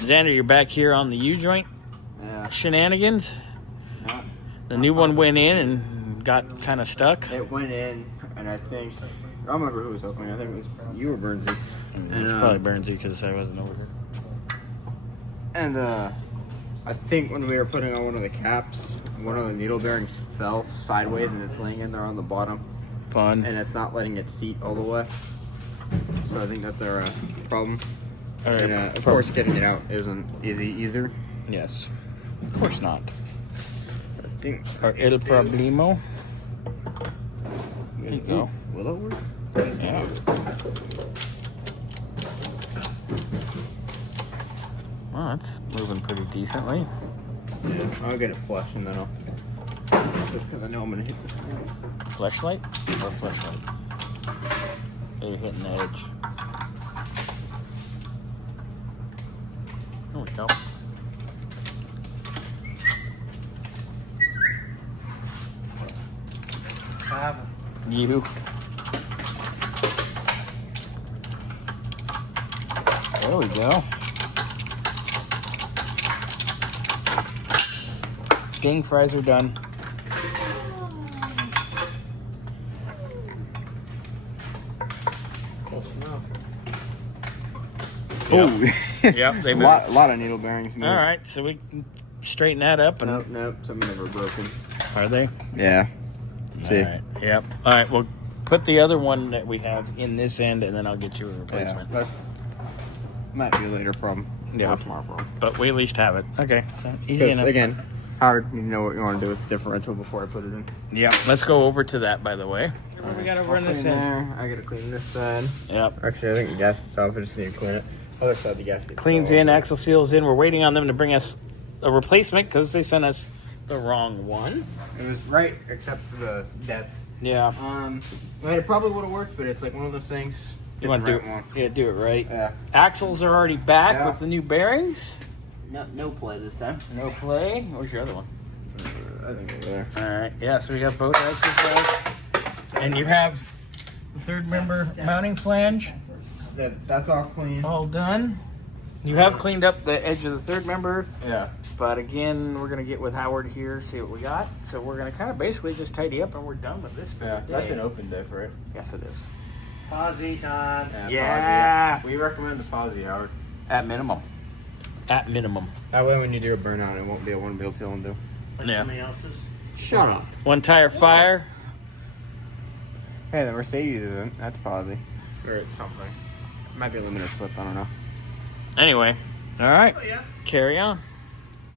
Xander, you're back here on the U Joint shenanigans. Yeah. The new one went in and got kind of stuck. It went in, and I think, I don't remember who was opening. I think it was you or Burnsy. It's probably Burnsy because I wasn't over here. And I think when we were putting on one of the caps, one of the needle bearings fell sideways, and it's laying in there on the bottom. Fun. And it's not letting it seat all the way. So I think that's our problem. All right. And of course, getting it out isn't easy either. Yes. Of course not. I think. Or el problemo. There you go. Will it work? Yeah. Well, that's moving pretty decently. Yeah, I'll get it flush and then I'll. Just because I know I'm gonna hit the screens. Fleshlight or fleshlight? You're hitting the edge. There we go. You. There we go. Ding, fries are done. Oh, Yep, they moved. a lot of needle bearings moved. All right, so we can straighten that up. And Nope, some of them are broken. Are they? Yeah. See. All right. Yep. All right, we'll put the other one that we have in this end, and then I'll get you a replacement. Yeah, that might be a later problem. Yeah. Or tomorrow problem. But we at least have it. Okay, so easy enough. Again, hard. You know what you want to do with the differential before I put it in. Yeah, let's go over to that, by the way. What we got over on this end? There. I gotta clean this side. Yep. Actually, I think the gasket off. I just need to clean it. Other side, the gasket. Cleans in, axle seals in. We're waiting on them to bring us a replacement because they sent us the wrong one. It was right, except for the depth. Yeah. It probably would have worked, but it's like one of those things. You want to do it right. Yeah. Axles are already back with the new bearings. No play this time. No play. Where's your other one? I think over there. All right. Yeah. So we got both axles back, and you have the third member mounting flange That's all clean. all done. You have cleaned up the edge of the third member. Yeah. But again, we're going to get with Howard here, see what we got. So we're going to kind of basically just tidy up and we're done with this for the day. That's an open day for it. Yes, it is. Posse time. Yeah. Posi. We recommend the Posi, Howard. At minimum. At minimum. That way when you do a burnout, it won't be a one-wheel peel and do. Like Yeah. somebody else's. Shut up. One tire fire. Hey, the Mercedes isn't. That's Posi. Or it's something. Might be a limiter slip, I don't know. Anyway. All right. Oh, yeah. Carry on.